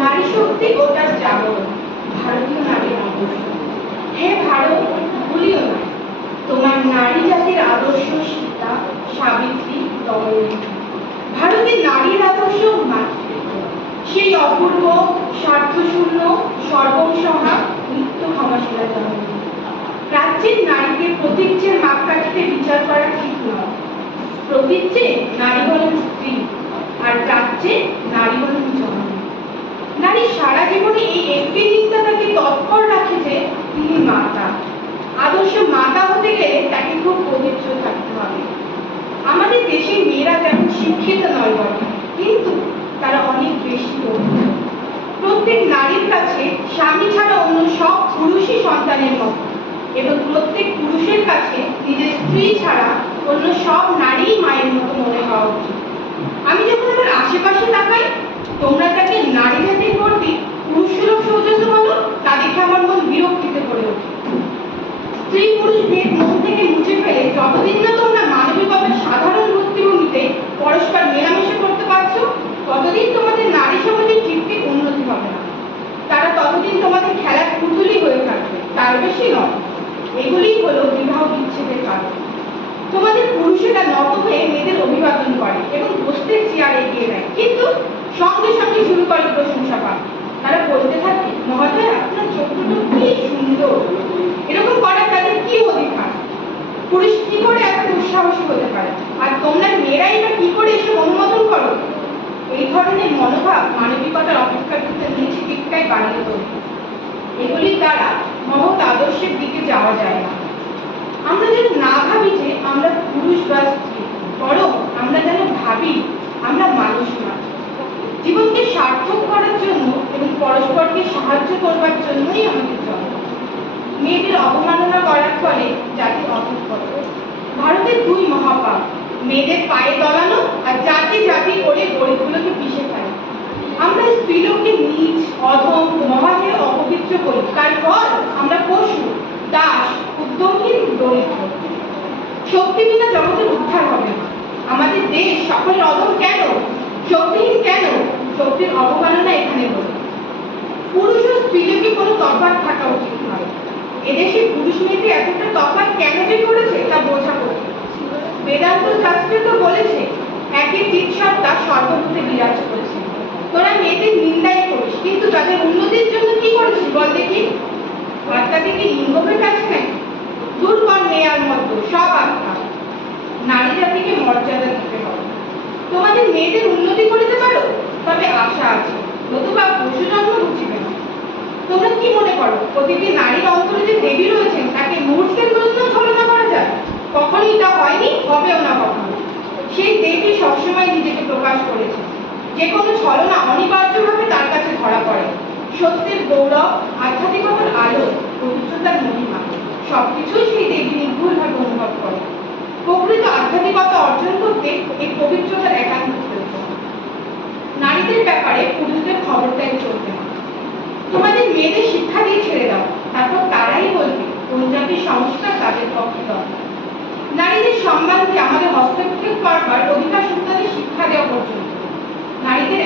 নারী শক্তি ও তার জাগরণ, ভারতীয় নারীর আদর্শ। হে ভারত, ভুলিও না তোমার নারী জাতির আদর্শ সীতা, সাবিত্রী, দময়ন্তী। ভারতের নারীর আদর্শ মাতৃত্ব, সেই অপূর্ব, স্বার্থশূন্য, সর্বংসহা, নিত্য ক্ষমাশীলা জননী। প্রাচীন নারীকে প্রতীচ্যের মাপকাঠিতে বিচার করা ঠিক নয়। প্রতীচ্যে নারী হলেন স্ত্রী, আর প্রাচ্যে নারী হলেন জননী। নারী সারা জীবনে এই একটি চিন্তা তাকে তৎপর রাখে যে তিনি মাতা। আদর্শ মাতা হতে গেলে তাকে খুব পবিত্র থাকতে হবে। আমাদের দেশের মেয়েরা তেমন শিক্ষিত নয় বটে, কিন্তু তারা অনেক বেশি পবিত্র। প্রত্যেক নারীর কাছে স্বামী ছাড়া অন্য সব পুরুষই সন্তানের মতো, এবং প্রত্যেক পুরুষের কাছে নিজের স্ত্রী ছাড়া অন্য সব নারী মায়ের মতো মনে হওয়া উচিত। আমি যখন আমার আশেপাশে তাকাই, তোমরা তাকে নারী জাতির কর্তৃ পুরুষসুলভ সৌজন্য বলো, তা দেখে আমার মন বিরক্তিতে পড়ে ওঠে। স্ত্রী পুরুষ ভেদ মন থেকে মুছে ফেলে যতদিন না তোমরা মানবিকতার সাধারণ দৃষ্টিভঙ্গিতে পরস্পর মেলামেশা করতে পারছো, ততদিন তোমাদের নারী সমাজের ঠিক উন্নতি হবে না। তারা ততদিন তোমাদের খেলার পুতুলি হয়ে থাকবে, তার বেশি নয়। এগুলিই হলো বিবাহ বিচ্ছেদের কারণ। তোমাদের পুরুষেরা নত হয়ে মেয়েদের অভিবাদন করে এবং বসতে চেয়ার এগিয়ে দেয়, কিন্তু সঙ্গে সঙ্গে শুরু করে প্রশংসা পায়। তারা বলতে থাকে, মহাশয় আপনার চোখগুলো কি সুন্দর। এরকম করার তাদের কি অধিকার? পুরুষ কি করে এত দুঃসাহসী হতে পারে, আর তোমরা মেয়েরাই বা কি করে এসব অনুমোদন করো? এই ধরনের মনোভাব মানবিকতার অপেক্ষাকৃত নিজ দিকটাই বাড়িয়ে তোলে। এগুলির দ্বারা মহৎ আদর্শের দিকে যাওয়া যায় না। আমরা যেন না ভাবি যে আমরা পুরুষ বা স্ত্রী, বরং আমরা যেন ভাবি আমরা মানুষ মাত্র। জীবনকে সার্থক করার জন্য এবং পরস্পরকে সাহায্য করবার জন্যই আমাদের জন্ম। মেয়েদের অবমাননা করার ফলে জাতি অধঃপতন। ভারতের দুই মহাপাপ, মেয়েদের পায়ে দলানো আর জাতি জাতি করে গরিবগুলোকে পিষে ফেলা। আমরা স্ত্রীলোককে নীচ, অধম, মহাহেয়, অপবিত্র করি। তার ফল আমরা পশু, দাস, উদ্যমহীন, দরিদ্র। শক্তি বিনা জগতের উদ্ধার হবে না। আমাদের দেশ সকলের অধম কেন, শক্তিহীন কেন? শক্তির অবমাননা এখানে বলি। পুরুষ ও স্ত্রীলোকে কোনো তফাৎ থাকা উচিত নয়। এদেশে পুরুষ মেয়েদের এতটা তফাৎ কেন যে করেছে তা বোঝা কঠিন। বেদান্ত শাস্ত্রে তো বলেছে, একই চিৎসত্তা সর্বভূতে বিরাজ করেছে। তোরা মেয়েদের নিন্দাই করিস, কিন্তু তাদের উন্নতির জন্য কি করেছিস বল দেখি? আত্মাকে কি লিঙ্গভেদ আছে নাকি? দুর্বল মেয়ার মতো সব আত্মা। নারী জাতিকে মর্যাদা দিতে হবে। তোমাদের মেয়েদের উন্নতি করতে পারো, তবে আশা আছে, নতুবা পশু জন্ম বুঝিবে না। তোমরা কি মনে করো প্রতিটি নারীর অন্তরে যে দেবী রয়েছেন তাকে মূর্খের জন্য ছলনা করা যায়? কখনোই তা হয়নি, হবেও না কখনো। সেই দেবী সবসময় নিজেকে প্রকাশ করেছে। যে কোনো ছলনা অনিবার্যভাবে তার কাছে ধরা পড়ে। সত্যের গৌরব, আধ্যাত্মিকতার আলো, পবিত্রতার মহিমা সবকিছুই সেই দেবী নির্ভুলভাবে অনুভব করে। প্রকৃত আধ্যাত্মিকতা অর্জন করতে এই পবিত্রতার একান্ত প্রয়োজন। নারীদের ব্যাপারে পুরুষদের খবরদারি চলবে না। তোমাদের মেয়েদের শিক্ষা দিয়ে ছেড়ে দাও, তারপর তারাই বলবে কোন জাতির সংস্কার তাদের পক্ষে দরকার। নারীদের সম্বন্ধে আমাদের হস্তক্ষেপ করবার অধিকার শুধু তাদের শিক্ষা দেওয়া পর্যন্ত। নারীদের